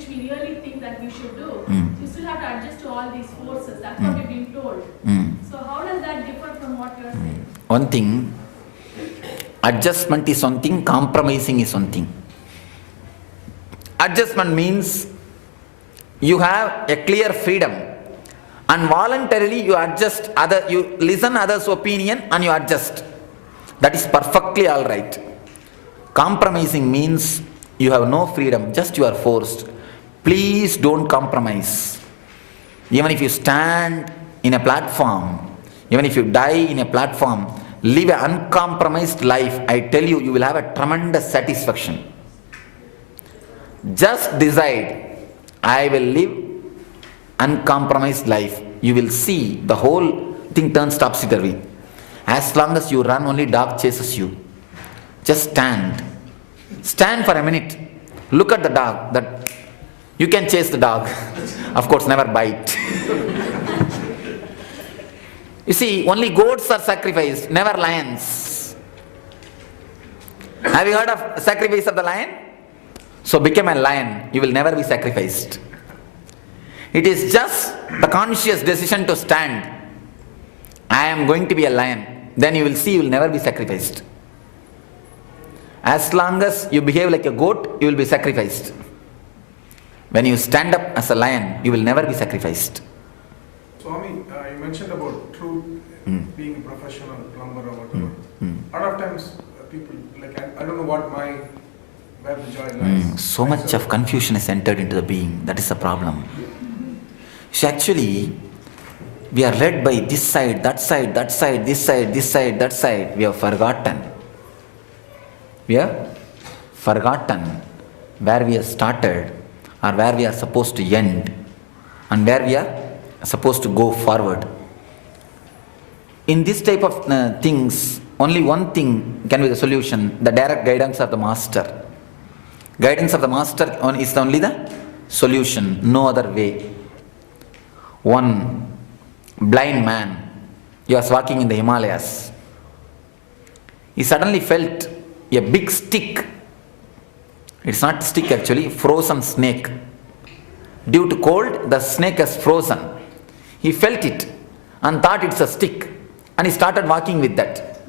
which we really think that we should do, Mm. you still have to adjust to all these forces. That's what we've been told. So how does that differ from what you're saying? One thing, adjustment is one thing, compromising is one thing. Adjustment means you have a clear freedom and voluntarily you listen others' opinion and you adjust. That is perfectly all right. Compromising means you have no freedom, just you are forced. Please don't compromise. Even if you stand in a platform, even if you die in a platform, live an uncompromised life. I tell you, you will have a tremendous satisfaction. Just decide, I will live uncompromised life. You will see the whole thing turns topsy-turvy. As long as you run, only dog chases you. Just stand. Stand for a minute. Look at the dog. That you can chase the dog. Of course, never bite. You see, only goats are sacrificed, never lions. Have you heard of sacrifice of the lion? So become a lion. You will never be sacrificed. It is just the conscious decision to stand. I am going to be a lion. Then you will see you will never be sacrificed. As long as you behave like a goat, you will be sacrificed. When you stand up as a lion, you will never be sacrificed. Swami, you mentioned about truth, being a professional plumber or whatever. A lot of times people, like, I don't know where the joy lies. So much of confusion is entered into the being. That is the problem. See, actually, we are led by this side, that side, that side, this side, this side, that side. We have forgotten. We have forgotten where we have started or where we are supposed to end and where we are supposed to go forward. In this type of things, only one thing can be the solution, the direct guidance of the master. Guidance of the master is only the solution, no other way. One blind man, he was walking in the Himalayas. He suddenly felt a big stick. It's not stick actually, frozen snake. Due to cold, the snake has frozen. He felt it and thought it's a stick and he started walking with that.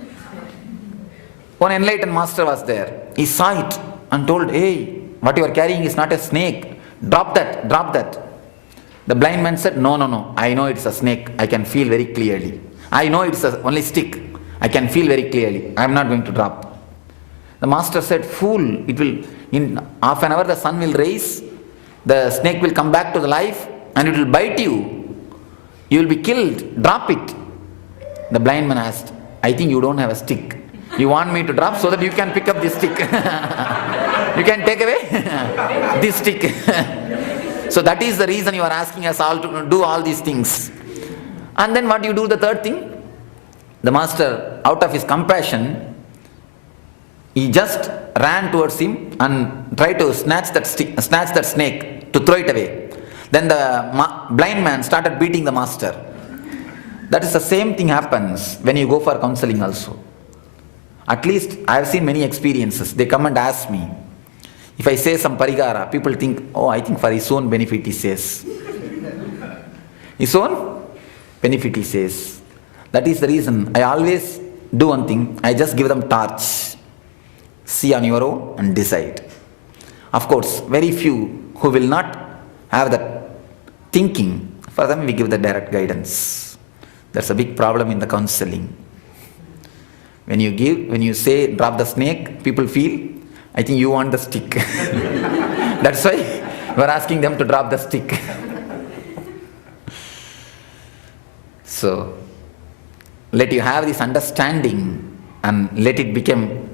One enlightened master was there. He saw it and told, hey, what you are carrying is not a snake. Drop that, drop that. The blind man said, no, I know it's a snake. I can feel very clearly. I know it's only stick. I can feel very clearly. I am not going to drop. The master said, fool, in half an hour the sun will rise, the snake will come back to the life and it will bite you. You will be killed. Drop it. The blind man asked, I think you don't have a stick. You want me to drop so that you can pick up this stick. You can take away this stick. So that is the reason you are asking us all to do all these things. And then what do you do, the third thing? The master, out of his compassion, he just ran towards him and tried to snatch that snake to throw it away. Then the blind man started beating the master. That is the same thing happens when you go for counseling also. At least I have seen many experiences. They come and ask me. If I say some parigara, people think, oh, I think for his own benefit he says. His own benefit he says. That is the reason I always do one thing. I just give them torch. See on your own and decide. Of course, very few who will not have that thinking, for them we give the direct guidance. That's a big problem in the counseling. When you say drop the snake, people feel, I think you want the stick. That's why you are asking them to drop the stick. So, let you have this understanding and let it become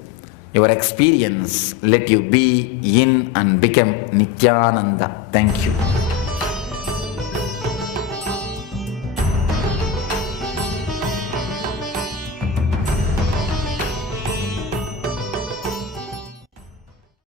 your experience. Let you be in and become Nityananda. Thank you.